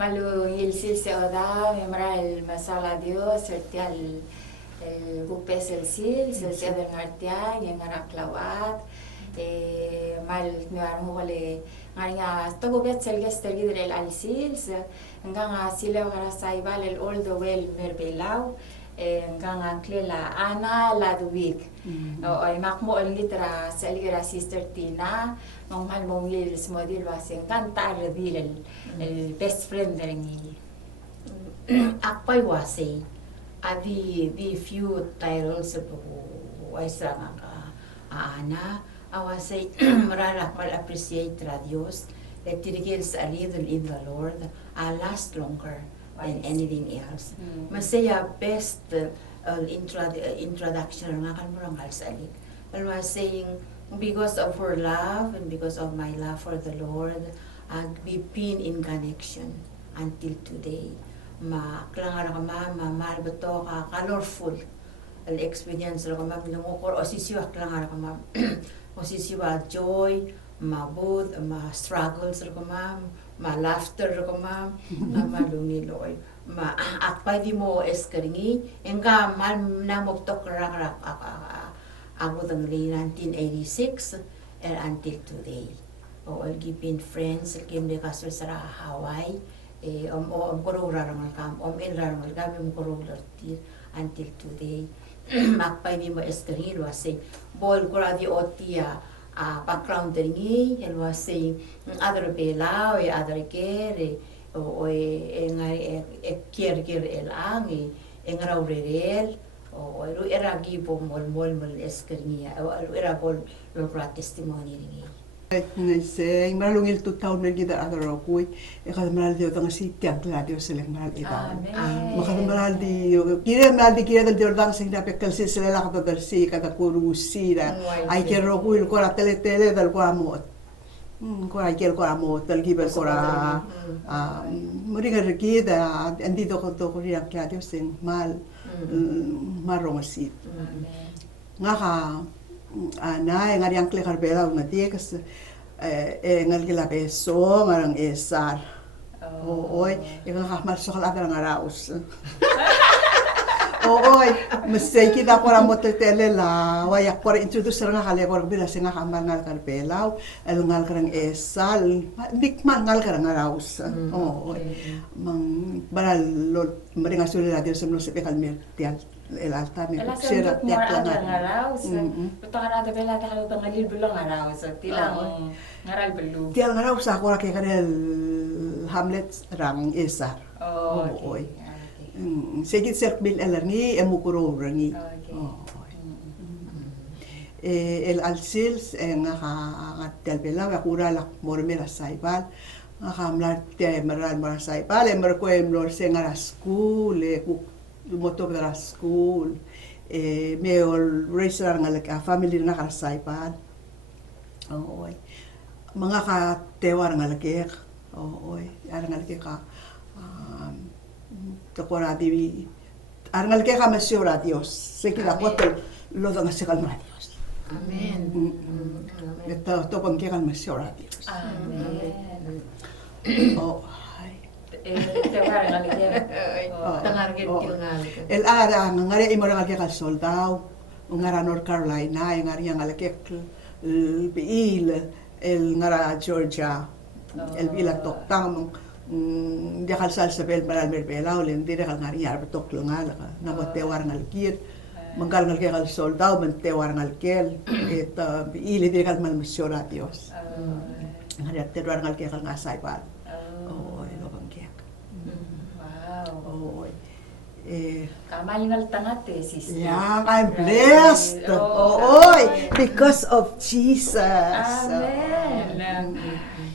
Malu yilsil se oda, memra el masala Dios, el gupes el sil, se del ngartia, y ngarak lawat, mal nuar mole, ngaringa, togo bet sel gestel gidrel al sil, nganga sile wara saibal el all the well merbelau, nganga klela ana la duwik. O ay makmo el litra seligra sister Tina, nung mal mong yils modil wasing kanta reveal el best friend ringi. Akpay wasi, di few titles po ay sarang ana, awasay maralak mal appreciate radios, that tirigil sa a little in the Lord, last longer than anything else. Masaya best introduction nga kan murang kalsalik. I was saying, because of her love and because of my love for the Lord, we've been in connection until today. Kailangan ka mahal ba ito ka colorful experience ka binungukor o sisiwa kailangan ka o sisiwa joy, mabut, struggles ka laughter ka malungiloy, akpay di mo eskaringi engka mal namoktok rak ako ng 1986 and until today. I've been friends, Kim de Castro sa Hawaii, kururarangal kam, ilrarangal kami kurulartir until today. Makpay di mo eskarin, wasay, bol kuradi otia, background ringi, wasay, other pelao, other care, kir elang, engraw rerel, lu era gibo mol eskarin, lu era bol lu testimony ringi. Say, maralungil tu taon na kita atau rakui, kalau maral dia tengah si tiang lah dia seleng maral kita. Maka maral di kira del Jordan sing dapat kelsi selera kata kelsi kata kurusi dah. Ai kira rakui lu kora tele del kora mot. Kora kira kora mot, del kiber kora. Meringan kita, andi doko riak dia sing mal marong asit. Ngaka ana ngari ang klekar bela ngati kas ngal gila beso ngarang esar oy ikang hamar sokal ada ngaraus oy mesay kita kora motetele la wayak kora introduce nga kale kora bila singa hamar ngal kar bela el ngal karang esal dikman ngal karang ngaraus oy mang baral meringa suli radio semno sepekal mer tial el alta me sira tiak lang ngaraus putangan ada bela kalau tangalil belum ngaraus tilang ngaral belum tiang ngaraus ako ra kay kanel Hamlet rang esar oy segit serbil elarni emukuro rangi el alsils nga ka bela wa kuralak mormera saibal nga kamlar te maral mara saibal emerko emlor sengara school motor dari school, meol racer ngalek family na karasaipan, mga katewar ngalek, ar ngalek ka, takora di, ar ngalek ka masyura Dios, sekila kotel lo dang sekal ma Dios. Amen. Ito pang kikal masyura Dios. Amen. El ara ngare imora ngake kal soldado ngara North Carolina ngari ngake il ngara Georgia el vila toktang dia kal sal sebel maral merbela len dire kal ngari ar tok ngal na botewar ngalkir mangkal ngake kal soldado mentewar ngalkel et il dire kal mal misiora Dios ngari terwar ngake kal ngasai par Kamalingal tangate, sister. Yeah, I'm blessed. Because of Jesus. Amen.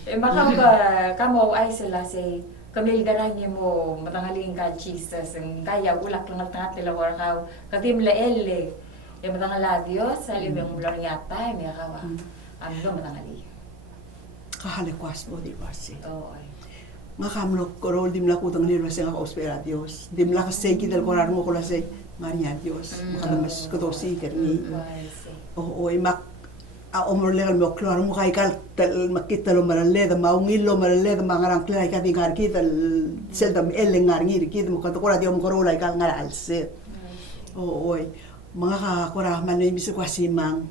Baka ba kamo ay sila say kamil garan niya mo matangaling ka Jesus ang kaya ulak lang tangate la war ka katim la elle. Matangala Dios sa libang mulor yata may kawa. Ando matangali. Kahalikwas mo di ba si? Oo. Makamlok korol dimla kutang nilwa sa nga ospera Dios. Dimla kasi kidal korar mo kula say Maria Dios. Makadumas ko to si kerni. Oo, mak umur legal mo keluar mo kay kal makita lo maralle da maungil lo maralle da mangarang klay ka di ngar kita sel da eleng ngar ngir kita mo kanto kora di om korola kal ngar alse oy mga kakura man ni bisu kwasimang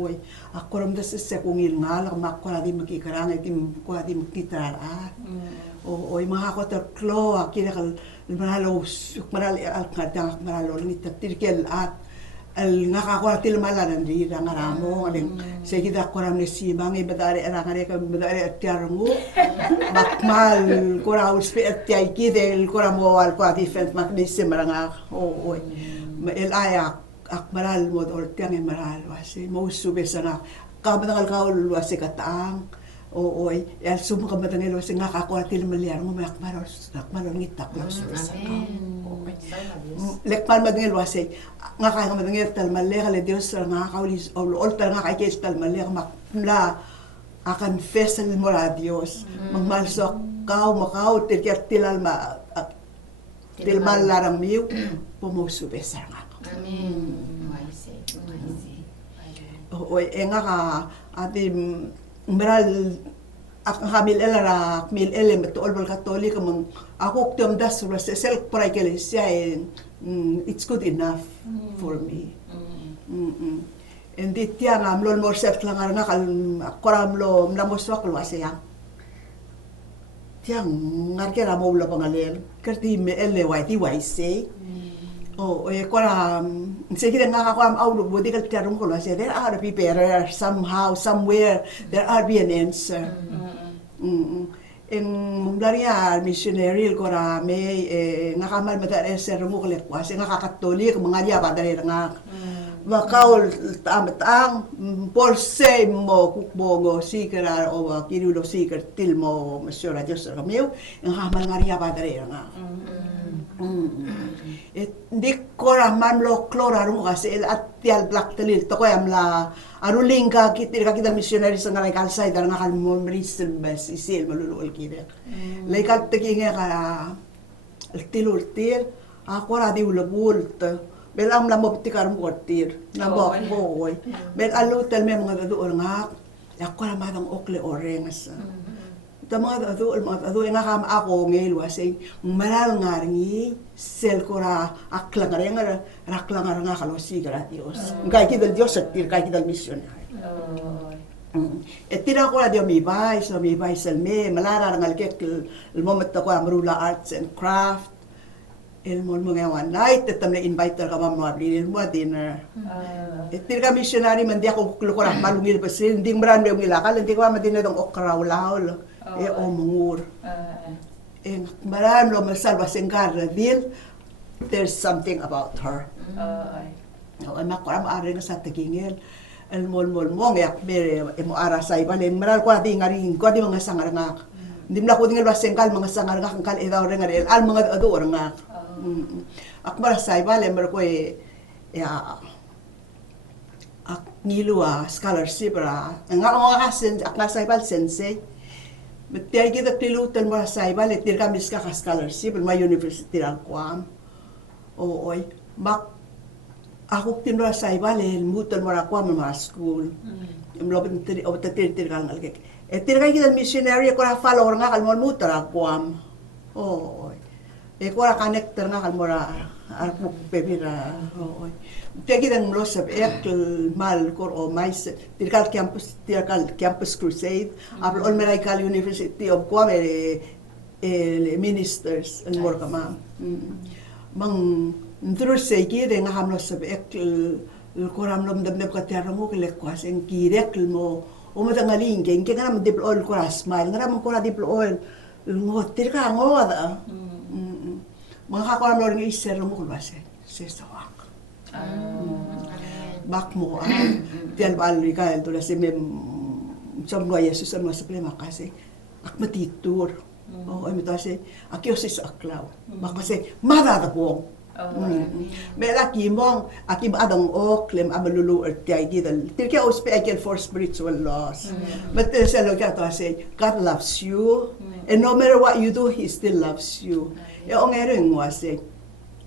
oy akoram da se kungil ngal makora di makikarang itim ko di makitrar oy mga kakota klo akira kal manalo maral al kadang maralo ni tatirkel at al ngakakora til malaran di rangaramo aling sa kita koram ni simang ibadari arangare ka ibadari atyarangu bakmal kora uspe atyay kidel kora mo al ko defense mechanism maranga oy el ayak akmaral mo or tyang maral wasi mo sube sana kabatangal kaul wasi kataang oy el sumo kabatangal wasi ngakakora til malaran mo akmaral ngitak mo sube sana lekpan madengel wasi nga kaya madengel tal malek ale Dios nga kaulis ol tal nga kay tal malek makla akan fesal mo la Dios magmalsok kau makau tilal ma tilmal larang miu pomosu besar nga Amen. Maise. oy nga ka ati meral ak hamil elara mil elem to olbal katolik mang ako tiom das sel pray kele siya it's good enough for me and it tiang amlon more set lang nga kal koramlo mlamoswak lo asya tiang ngarkera mo la pangalel kerti me ele waiti waise kora sige nga ka am aulo bodi kal tiarong ko asya there are people somehow somewhere there are be an answer en mumlaria missionary ko ra me ngakamal mata ser mo kle kwa se ngakakatolik mga dia padare nga makaul tamatang por se mo kukbogo sikara o kirulo sikar tilmo masura Dios ra meu ngakamal ngaria padare nga di kora mamlo klora ru kasi atial black telil to ko amla aruling ka kita missionary sa ngalay kalsay dar nga kalmo mrisel bas isil malulul kire laikal teki nga ka tilul til ako ra di ulabult bel am la mo tikar mo tir na bo boy bel alutel me mga dadu nga ako ra madang okle orengas mga adu nga kam ako ngel wasay maral ngarngi sel kora aklang nga raklang nga kalosi gara Dios ngai kidal Dios at kai kidal missionary tira ko radio mi bai sel me malara ngal kek el moment ko amrula arts and craft el mon mga one night tamle invite ka mamno abli mo dinner tira missionary man dia ko kukura malungil pa sin ding brand me ngilakal hindi ko madina dong okraulaul omungur maram lo masalba sengara dil there's something about her makoram are nga sa tigingel el mol mong yak mere mo ara say balen maral ko di ngaring ko di mga sangar nga dimla ko dingel basengkal mga sangar nga kal edaw nga el al mga ado nga akmara say balen mer ko ak nilua scholarship ra nga mga kasen ak say bal sensei Tiay kita tilutan mo sa iba, letir kami ska scholarship, ma university lang kuam. Oy, mak ako tinro sa iba, mutan mo ra kuam ma school. Imlobin tiri o tatir kang algek. Tir kay kita missionary ko ra follower nga kalmon mutar ra kuam. Oy. Ko ra connector nga kalmora arpuk pepira. Oy. Tiay kita mlosab mal kor o mais tirkal campus crusade apel all medical university of Guam ministers and more kama mang ndro say kire nga hamlo sab koram lom dabneb katera mo kile kwas en kirek mo o matangaling ken nga nam diplo oil ko smile nga nam ko na diplo oil ngo tirka ngo ada mga kakoram lo ng iser mo ko base sesawa bak mo tial bali ka to la simem som no Yesus ang sa plema kasi ak matitur ay mitase akios is aklaw bak kasi madada po mela kimong akim adang oklem amalulu at tiay didal tilke ospe I can for spiritual laws but sa lo ka to say God loves you and no matter what you do he still loves you ong ering wase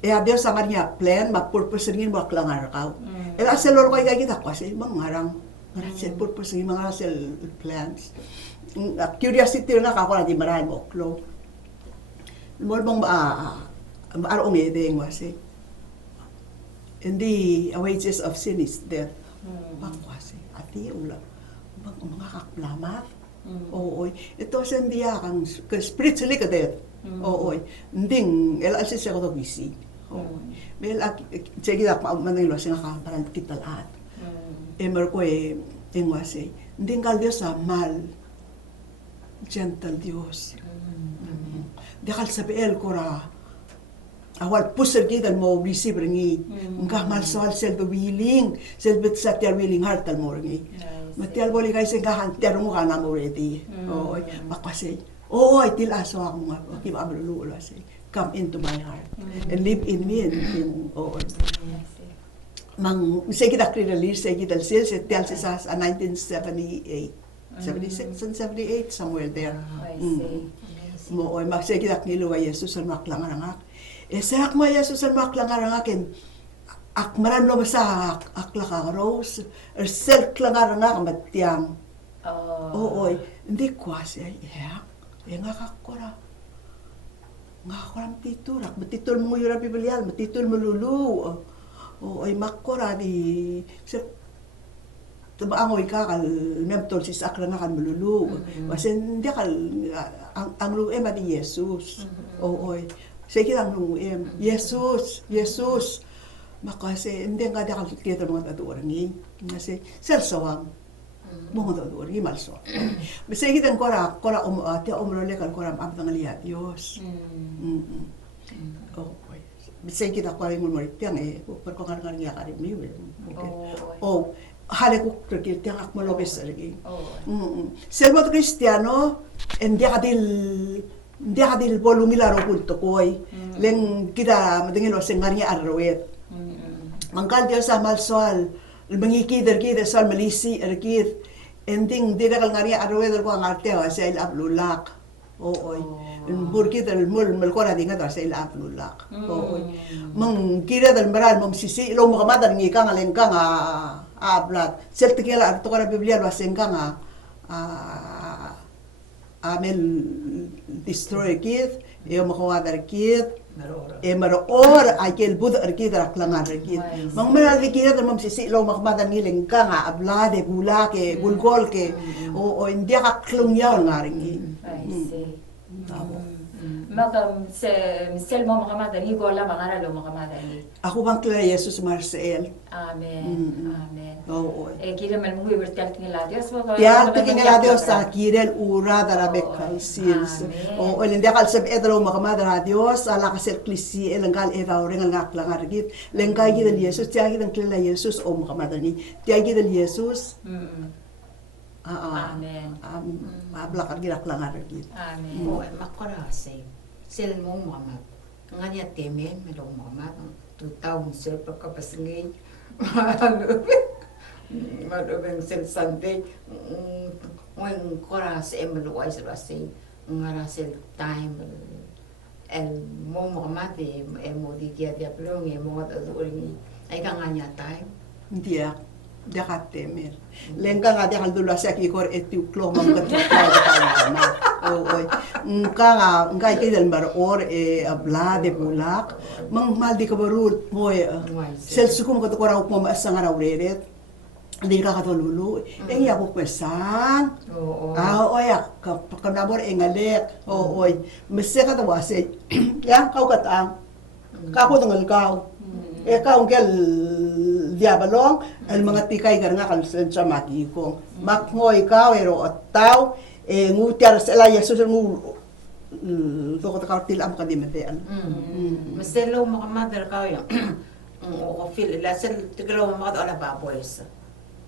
Dios ang kanya plan, ma-purpose rin mo aklangar ka. Asal lolo kaya kita kasi mangarang Marasel purpose ng mga Marasel plans. Curiosity na ako na di marahil mo klo. Mo bang maarong edeng wasi. Hindi a wages of sin is death. Pangwasi ati ulang. Bang mga kaklamat. Oo, ito sa ndiya kang spiritually ka death. Oo, nding elalsi siya ko to bisi. Oo. Mel sige dak manilo sing ka parang kita lahat. Emer ko engwase. Nding kal Dios mal. Gentle Dios. Dekal sabel ko ra. Awal pusir kita mo receive ringi. Ngah mal soal sel the willing, sel bit sa tiar willing heart tal mo ringi. Matial boli kay sing kahan tiar mo kana mo ready. Oo, makwase. Oo, itil aso ako nga. Kim ablo lo say. Come into my heart and live in me and oo. Mang sige kita release sige kita sales it tells us 1978. 76 and 78 somewhere there. I see. Mo oy magsige kita nilo kay Jesus ang maklangarangak. Esak mo Jesus ang maklangarangakin. Ak maran lo sa aklaka rose er sel klangarangak matiang. Oo, hindi kwasi ya. Nga kakora. Nga kakora matitur. Matitur mo yura Biblial, matitur mo lulu. Oo, ay makora di... Tabaangoy ka kal memtol si sakra na kan malulu. Kasi hindi kal... Ang luem di Jesus. Oo, sige ang luem. Jesus, Jesus. Makasi, hindi nga di kal kita mga taturan ni. Kasi, sersawang. Mga taturan ni malso. Sige tan kora tia umrole kal kora am tangalia Dios. Oo. Bisa kita kuaring mo tiang perkongan niya ka rin niyo. Oh, hale ko kir tiang ak malobes lagi. Selmo Cristiano, hindi ka dil volumilaro punto koy. Leng kita madingilo sengarnya arwet. Mangkal Dios sa malsoal, mangikider sal malisi erkit. Ending di kal ngariya arwet ko ang arte sa il ablulak. Oo. Burki dal mul ko na dinga sa il ablulak. Oo. Mang kira dal maral mom sisi lo mo kamada ngi ka ngalen ka nga ablat. Selti kila to ka Biblia lo senga nga amel destroy kit e mo kawadar kit maro akel bud arkit raklangar arkit mang maral kira dal mom sisi lo mo kamada ngi len ka nga ablade bulake bulgol ke o india ka klungyaw ngaring I see. Makam sel mo makamadani gola mangaralo makamadani. Ako bang kila Jesus Marcel. Amen. Amen. Oo. Kira man mo ibertal kingala Dios mo. Ya kingala Dios sa kirel ura darabek sils. O hindi kal sab edro makamadara Dios ala kasel klisi elangal eva orengal ngaklang argit. Lengkay gidel Jesus tiagi dang kila Jesus o makamadani. Tiagi del Jesus. Amen. Mablakar giraklang argit. Amen. Oo, makora say. Sila mo Muhammad. Nga niya temen, melong Muhammad. 2000 sila pagkapasingay. Madubeng sila Sunday. Ngayon kora sa emaluay sila say. Nga sila time. El mo Muhammad mo di kia dia pelong mo at azuring. Ay ka nga niya time. Dia dekat temer. Lengka nga dia kaldulo sa kikor etu klo mangkat ka. Oy. Nga kidal mar or abla de bulak. Mang maldi ka barul moy. Sel sukum ka to korang mo asang araw reret. Hindi ka katululu. Engi ako kwesang. Oo. Oya ka kanabor engalek. Oy. Mese ka tawase. Ya kau katang. Ka ko tungal kau. Kau kel diabalong al mga tikay nga kan sa makikong makngoy ka ero otaw ngutiar sa la Jesus mu to ko ta til am kadimetean Maselo mo ka mother ka yo. O feel la sel tiglo mo ka ala baboys.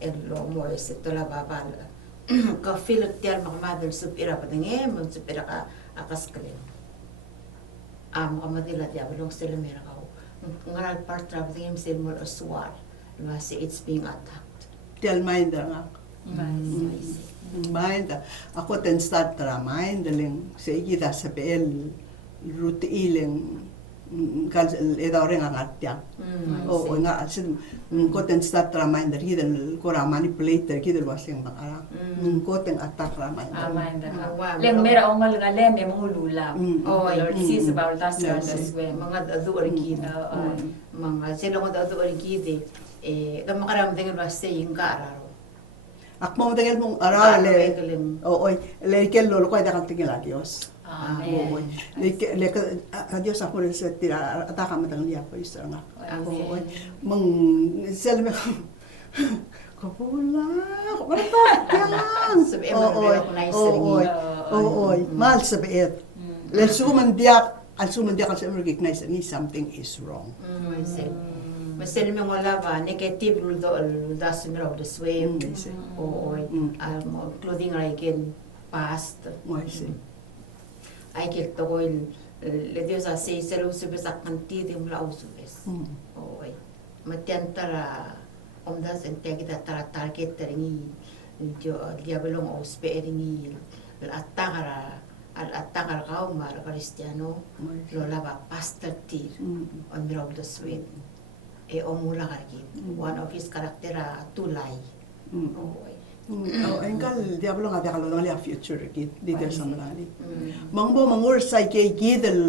Elo mo ese to la babal. Ka feel tiar mo ka mother supira patinge mo supira ka akas kale. Am ka madila diabalong sel mera ka. Ngaral part tra patinge sel mo aswar. Kasi it's being attacked. Tell mind nga. Mind. Ako ten start tra mind daling sa ikita sa PL ruti ileng kal eda orang ngartiang o nga asin koten start reminder hidden ko manipulator kidel wasing bakara koten attack reminder leng mera ongal nga lem e mangulula Lord sees about us as well mga adori kita mga sila mga adori kita kamakaram dengan wasing kaararo akmo tingel mong aral le le kel lo ko ida kan tingel adios le adios ako rin sa tira ataka matang liya pa isa nga mang selme kapula kapala yan mal sabiit le sumandiak al sumandiak al sa recognize ni something is wrong Masel me wala ba negative rule do das me of the swim o clothing again past ay kel to le Dios así se lo sube sa kanti de mula usubes o matiantara ondas ente kita tara target teringi dia belum osperingi al attagar kau mar cristiano lo lava pastor tir on me of the swim omula kaki one of his character tulay engkal diablo nga diakalo ng liya future kid dito sa malali mangbo mangur sa kay kid el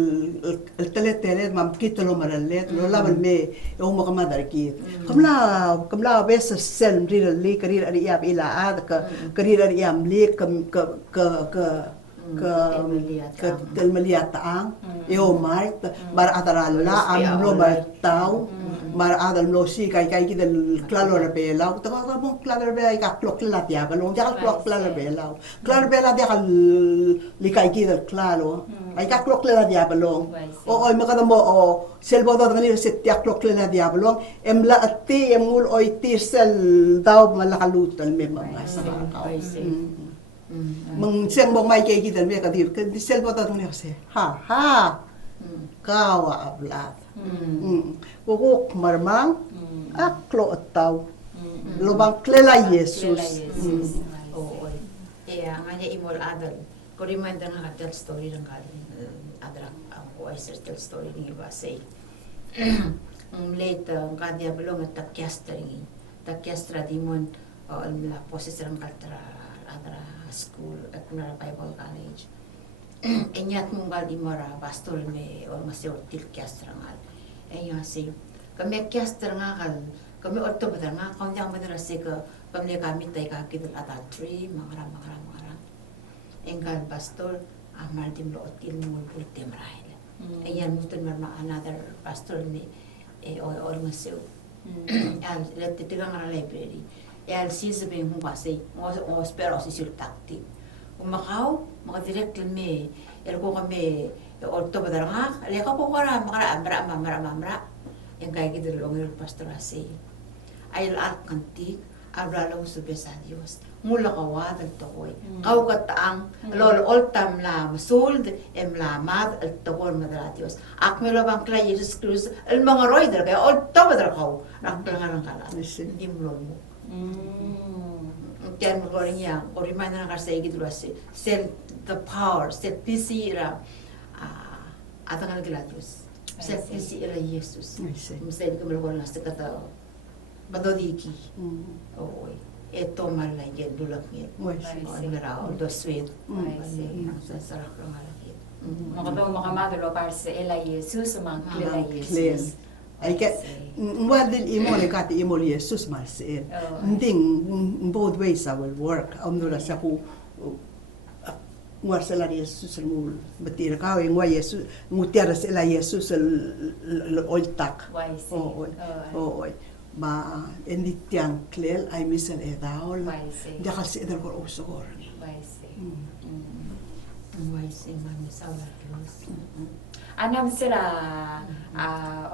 teletele mam kitlo maralet lo laban me o makamadar kid kamla bes sel really career ari yab ila ad ka career ari yam li ka maliataang mart bar atarala amlo martaw mar adal lo si kay kidel klalo na belaw taga mo klalo belaw ka klok la dia balong dia klok klalo belaw dia kal likay kidel klalo ay ka klok la dia balong o makada mo o selbo da ngani set dia klok la dia balong emla atti emul oy tisel daw malakalutan me mga sa mang siyang bong may kay kita me kadir kan disel po tatong niya kasi ha kawa ablat bukuk marmang aklo ataw lubang klela Jesus nganya imol adal ko reminder nga tell story ng kali adra ang ko ay tell story ni ba say late kanya belum takyastra dimon la poses ng kaltra adra school at Kunara Bible College. Enyat munggal imora pastor me or masih til kiastrangal. Enya si kami kiastrangal kami orto betul nga kau yang betul sih ke kami tay kaki del ada tree mangaram. Enggal pastor amal tim lo til mul putem rahil. Enya mutun marma another pastor me or masih al lette tigang library. Al sisabing kung kasi o spero si sultakti umakaw mga direct me ko kami orto badar nga leka po kara mara yang kay gidulong pastor asi ay al kantik abralo subesa Dios mula kawad al tokoy kaw kataang lol oltam la masold la mad al tokol madra Dios akmelo bang kla Jesus Christ el mga roider kay orto badar kaw naklangan kala dimlon mo Tiyan mo rin niya, o reminder na kasi gitu kasi, send the power, set PC ira, atang nagila Diyos, set PC ira Jesus, masaya di kami lang sa kata, badodiki, ito malay yan, dulak niya, nara, all the sweet, sasarak lang malaki. Makamadalo para sa ila Jesus, mga klila Jesus. Ay ka wadil imo le kati imo Jesus marsin nding both ways I will work amnula sa ku sala Jesus mul batira ka ngwa Jesus ngutiara sala Jesus oltak ma enditian klel ay misal edaol dakal si edar ko usogor ni Anam sila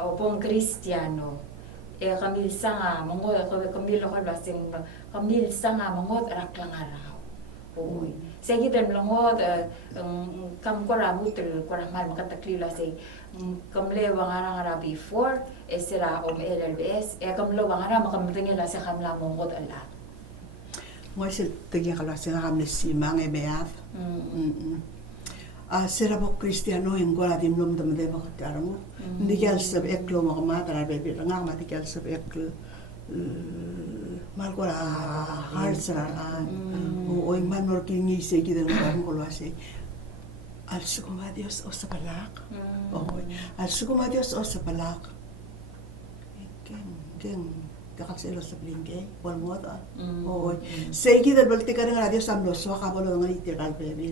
opong Kristiyano kamil sanga mongod kamil ko lasing kamil sanga mongod raklang araw. Sige dan langod kam ko rabutul ko ramal makataklila say kamle wangarang ara before sila LLBS kamlo wangara makamtingila sa kamla mongod ala. Mo sil tagya kala sila kamle simang ebeat. serabok Kristiyano yung gora din nom damde makatara mo. Hindi kaya sa eklo mo kamatara baby nga mati kaya sa eklo mal gora hard saraan. O man nor kingi se kita ngam ko lase. Al sukuma Dios o sa palak. Al sukuma Dios o sa palak. Ken kakak selo sa blingke wal mo ta. Say kita balti ka nga Dios am lo so ka bolo nga itiral baby.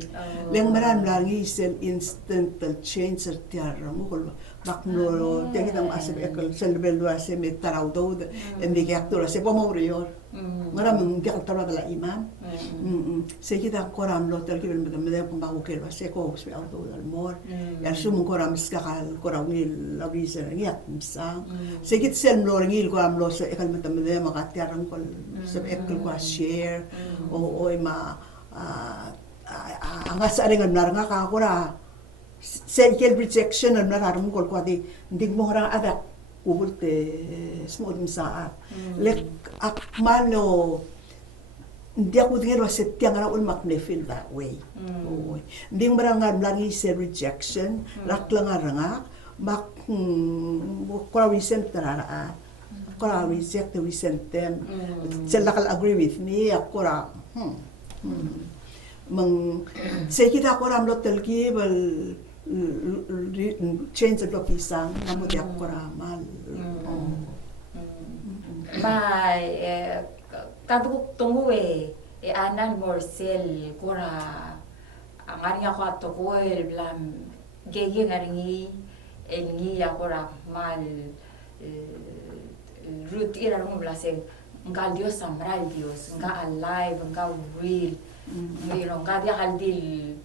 Leng maran langi sel instant change sa tiara mo ko bakno te kita asib ekol sel belo ase me taraw do endi ke aktora se pomorior. Maram ke aktora la imam. Say kita koram lo tel kibel me de pang bago ke se ko se auto dal mor. Ya sum koram skakal koram ni la visa ngi atmsa. Say kit sel lo ngi koram lo se ekal me de makatiarang ko se ekol ko share o ma anga sa ringan nga ka kora self rejection na nararamdaman ko kwadi hindi mo harang ada ubulte small sa lek akmalo hindi ako tingin was tiang na ulmak ne feel that way hindi mo harang lagi self rejection lak lang nga mak kora recent na kora reject the recent them sila kal agree with me akora mang say kita kora amlo telki bal change the pisang namu dia koramal Mai kaduk tunggu anan morsel kora angari ako ato ko blam gege ngaringi engi ya kora mal root ira mo blase ngal Dios amral Dios nga alive nga real ngiro nga dia haldil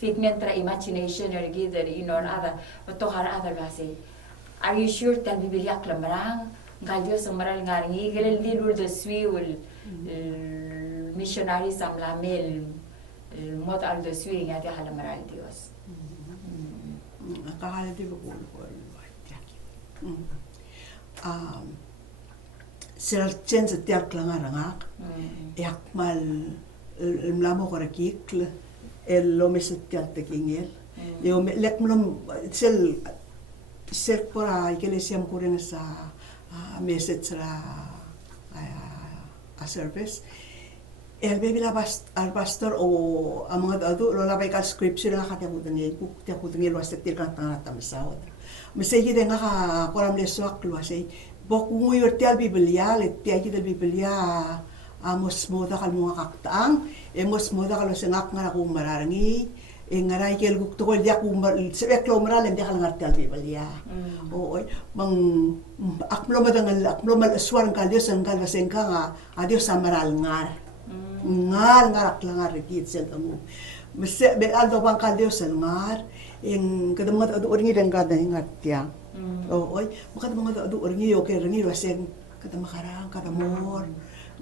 figment tra imagination or gider inor ada to har ada blase are you sure that Biblia klamrang ngal Dios amral ngaringi gelel dilur de swiul missionary samlamel mot al de swi nga dia halamral Dios akala di ko sel change tiak langarangak yakmal mlamo korakikl lo mesetial tekingel yo lek mlom sel pora ikelesiam kuren sa message a service el baby la al pastor o among adu lo la baikal scripture nga katabutan ni ku tabutan ni lo sa tirkan tangata masawat mesegi de nga koram le soak lo say bok nguyor tial Biblia le tiaki del Biblia amos moda kal mga kaktaang emos moda kal sengak nga ku mararangi ngaray kel gukto ko dia ku sebek lo maral dia kal ngartial Biblia oy mang aklo madangal aklo mal aswar kal Dios ang kal basengka nga adios sa maral ngar ngarak langar git sel tamu mese be aldo bang kal Dios ang ngar ing kadamot adu oringi dang kada ngartia oy makadamot adu oringi yo kay rangi waseng kadamakara kadamor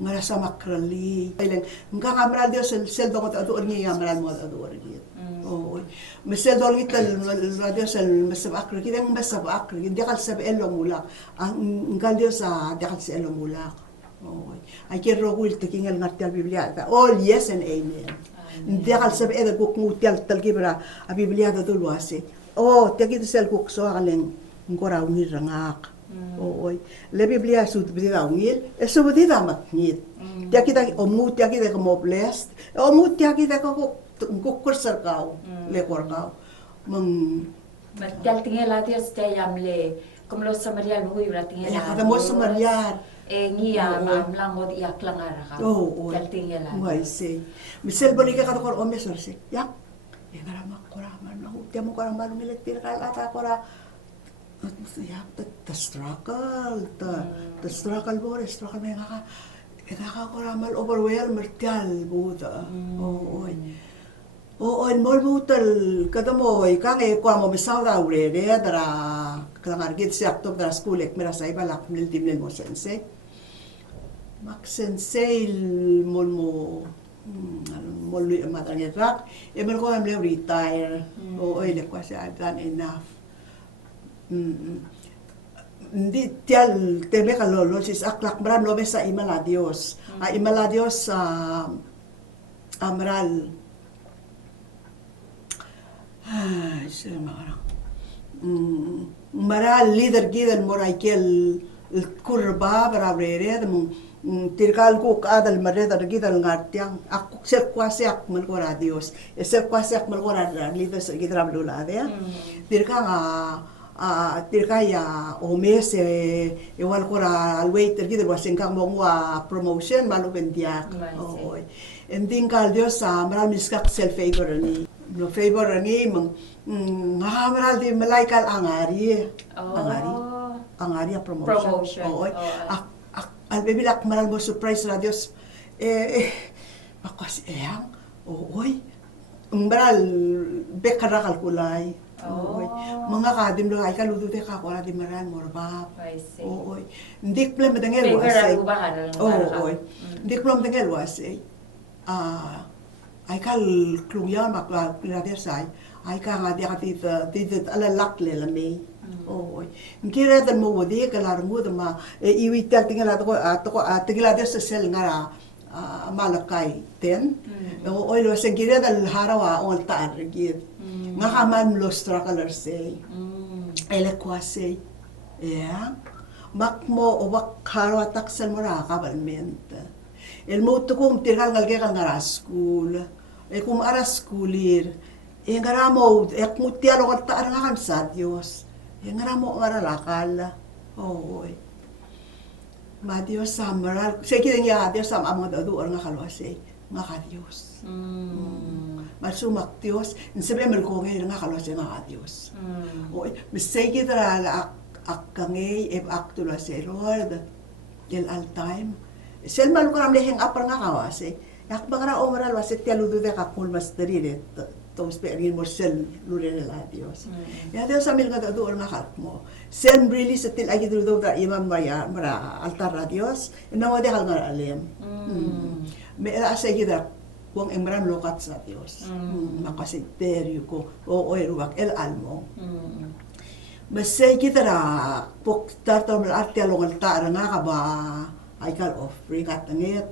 ngarasa makrali ilang nga kamral Dios sel dongot adu oringi kamral mo adu oringi oy mesel dongi tal radio sel mesab akri kidang mesab akri hindi kal sab elo mulak ang ngal Dios sa dakal sa elo mulak oy ay kero wil takingal ngartia Biblia all yes and amen hindi kal sab eda kuk ngutial talgibra a Biblia da dulwase tagito sel kuk so kaleng ngoraw ni rangak oy le Biblia sud bidira ngil eso bidira maknit dia kita omut dia kita mo blessed omut dia kita ko kursar kau le korkau mang Dal tinggal Dios tayam le kumlo Samaria mo yung tinggal ya kada mo Samaria ngiya mamlang mo iyak lang ara ka dal tinggal why say misel bolika kada kor omes orse yak ngara koraman no dia mo koraman miletir kala ata kora ya the struggle the struggle bore struggle may ka koramal overwhelmed tial buta oy mol butal kada mo ikang kwa mo bisaw ra ure dara kalangar git si akto dara skulek mera sa ibalak nil timlen mo sense mak sense mol mo mol matang rak emer ko am le retire le kwa sa I've done enough hindi tial teme ka lolo sis aklak bran lo sa imala Dios imala Dios amral Sila makarang. Maral leader gidan moraikel kurba barabrere tirkal ko kadal mareda gidan ngartiang aku ser kwase ak malkora Dios ser kwase ak malkora leader gidram lula de tirka tirka ya o mes wal kora alwait gidan wasen kang mongwa promotion malu bendiak oy ending kal Dios sa maral miskak self favor ni no favor ni maral di malaikal angari angari promotion oy albebilak maral mo surprise na Dios akas eyang oy maral bekara kalkulay oy mga kadim lo ay kaludo te ka kora di maral morbab oy ndik plem dengel wase oy ndik plem dengel wase ay kal klungya makla klader sai ay ka nga dia katit alalak le lamay oy ngire dan mo wodi kalar mo ma iwi tel tingala to tingala des sel ngara malakay ten oy lo sen ngire dal harawa on ta gid nga kaman lo struggle say ele kwase ya makmo o wak harawa taksel mo ra kabalment el mo to kum tirgal ngalge kal ngara school kum ara schoolir ngaramo ek mutialo ko ta nga kan sa Dios ngaramo ngaralakal oy ma Dios samaral se kiden ya Dios sam amo do nga kalwase nga ka Dios masumak Dios sebe mel ko nga kalwase nga Dios oy misay kidra ak kangay actula se Lord el all time sel man ko ram leheng apar nga kawase yak bagara omaral wase tialudo de ka kul masterire to sperin mo sel lure la Dios ya Dios amil nga do nga kalp mo sen really sa til agi do da imam maya mara altar a Dios inawa de kal nga alem me la sa gida kung emran lokat sa Dios makasiterio ko o ruwak el almo masay kita ra pok tartam arte along altar nga ka ba ay kal offering atangit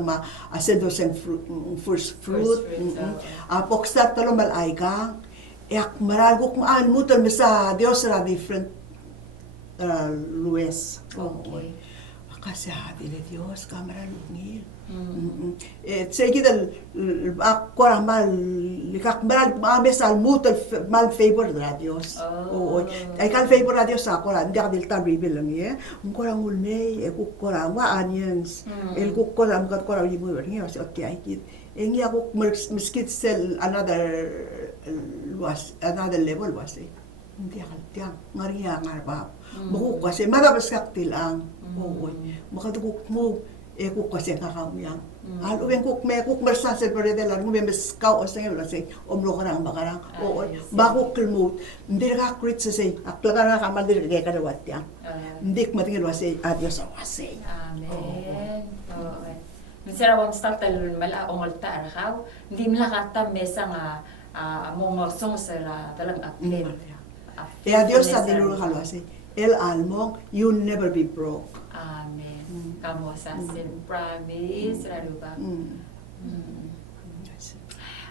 ma asedo sen first fruit pok start talo mal ay ka yak maragok maan mutal sa Dios ra different Luis okay kasi dile Dios kamera lungil sige dal akora mal likak mal mabesal mutal mal favor ra Dios ay kan favor ra Dios akora hindi ka dilta bibil lang kora ngulne kukora wa onions el kukora am kora libo ringi was okay kit engi ako miskit sel another level was hindi ka tiang ngariya ngarba buku kasi marabas kaktilang makadugok mo kuk kasi kakawiyang alubeng kuk mersasel pero delar mo mes kaw os ngel kasi omlo karang bakarang baku kelmut hindi ka crit sa say aklaga ka maldir ke kada watya ndik matingel wase adios wase amen misera wang startal mala ongolta arakaw hindi mlakata mesa nga mong song sa talang atlet adios sa diluro kalwase el almong you never be broke amen kamo sa sin promise raruba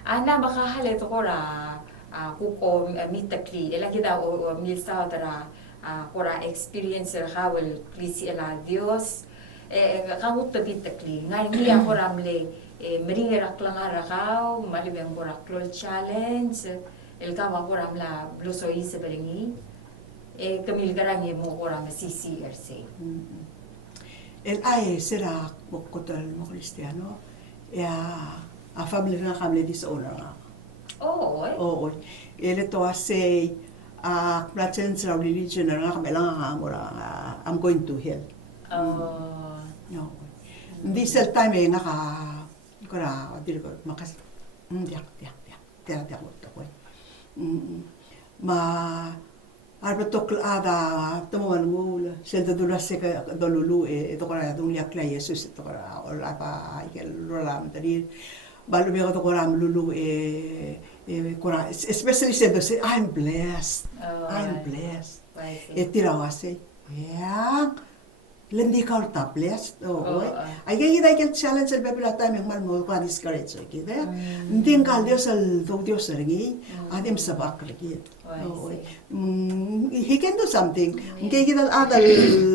ana makahalit ko ra kuko mitakli elaki da o milsa tara kora experience ra hawel klisi ala Dios kamut to bitakli ngai ni ako ramle meringerak lang arakaw malibeng kora clothes challenge el kama kora ramla bluso isa belingi kamil garangi mo kora CCRC el ay sira kotal mo Kristiyano a family nga kami disowned nga oo ele to say presence of religion nga kami lang nga I'm going to hell no this time nga ka kora dili ko makas tiyak mo to ko ma Arbatok ada temuan mula selda durase ka dolulu ito kara dong liak la Jesus ito kara or apa ikel rolam tadi balu be ko kara lulu kora especially said say I'm blessed I'm blessed tira wase ya Lendi ka ta blessed. Oh. Ay kita ikil challenge el bebila time yang mal mo ka discourage kita. Nding ka Dios el do Dios lagi. Adim sabak lagi. Oh. He can do something. Kaya kita adal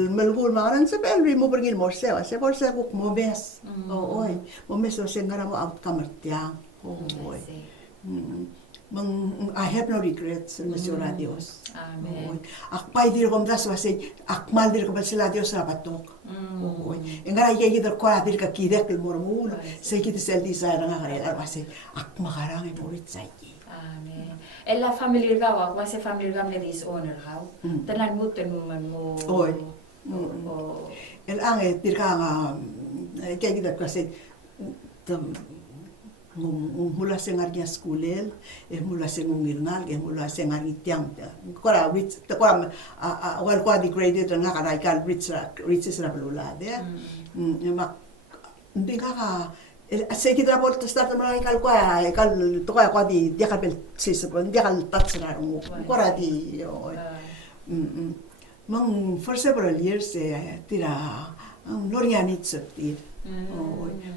malgul maran sa pelri mo pergi mo sewa. Se por se kuk mo bes. Oh. Mo mes o se ngara mo outcome tiang. Oh. I have no regrets sa masura Dios. Amen. Akpay dir kom das wasay akmal dir kom sila Dios rapatok. Engara iya kita ko adir ka kidek el mormul. Say kita sel di sa nga kare wasay akmakarang e borit say. Amen. Ella family gawa, wase family gam le dishonor gaw. Tanan mo tenuman mo. Oy. El ang e dir ka nga kaya kita kasi mula sengarnya skulel mula sengungilngal mula sengarnya tiang kora wits kora wal kwa degraded nga kana ikal riches na pelula de mak hindi ka say kita po start na ikal to kwa di dia kapel sisipon dia kal touch na mo kora di mang for several years tira Lorianits ti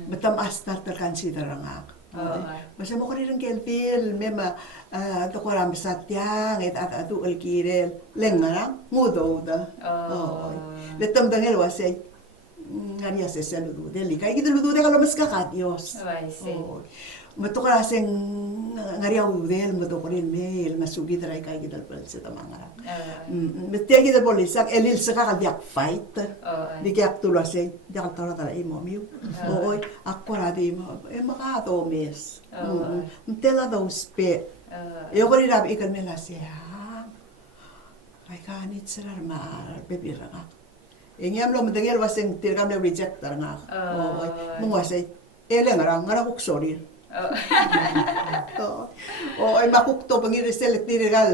betam asta terconsider nga Masa mo kani rin kelpil, mema to ko ram satyang at atu alkirel lenga mudo da. Letam dangel wasay ngariya se saludo deli kay kita ludo de kalo mas ka Dios. Mato ko raseng ngariya udel mato ko rin mail masugi dray kay kita pal sa tamanga. Metti kita polisak elil sa ka diak fight. Di kaya tulo say diak tara tara imo miu. Oy ako ra di mo maka to mes. Tela do spe. Yo ko rin rab ikal mela siya. Ay kanit sara ma bebira nga. Ingyam lo madangel waseng tirgam le reject nga. Oy mo wasay ele nga kuk sorry. Ay makukto pangirisel tirigal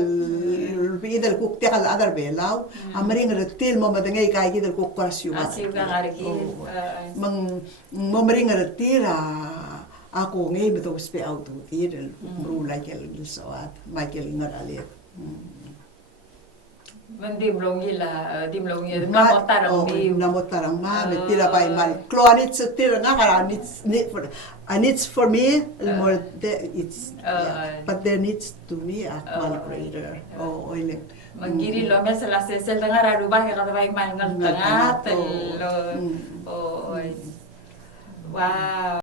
idal kuk tekal adar belaw amaring retil mo madangay kay idal kuk krasyo Asyo ka ngarigil. mang mamaring retira ako ngay beto spe auto tir rulay kel soat Michael ngaralit dimlongi namotarang ma metila pay mal clonit sa tira nga kara needs for me more it's but there needs to me a mal greater oiling Manggiri lo mel sa sel tengah rarubah ya kata baik mal ngal tengah wow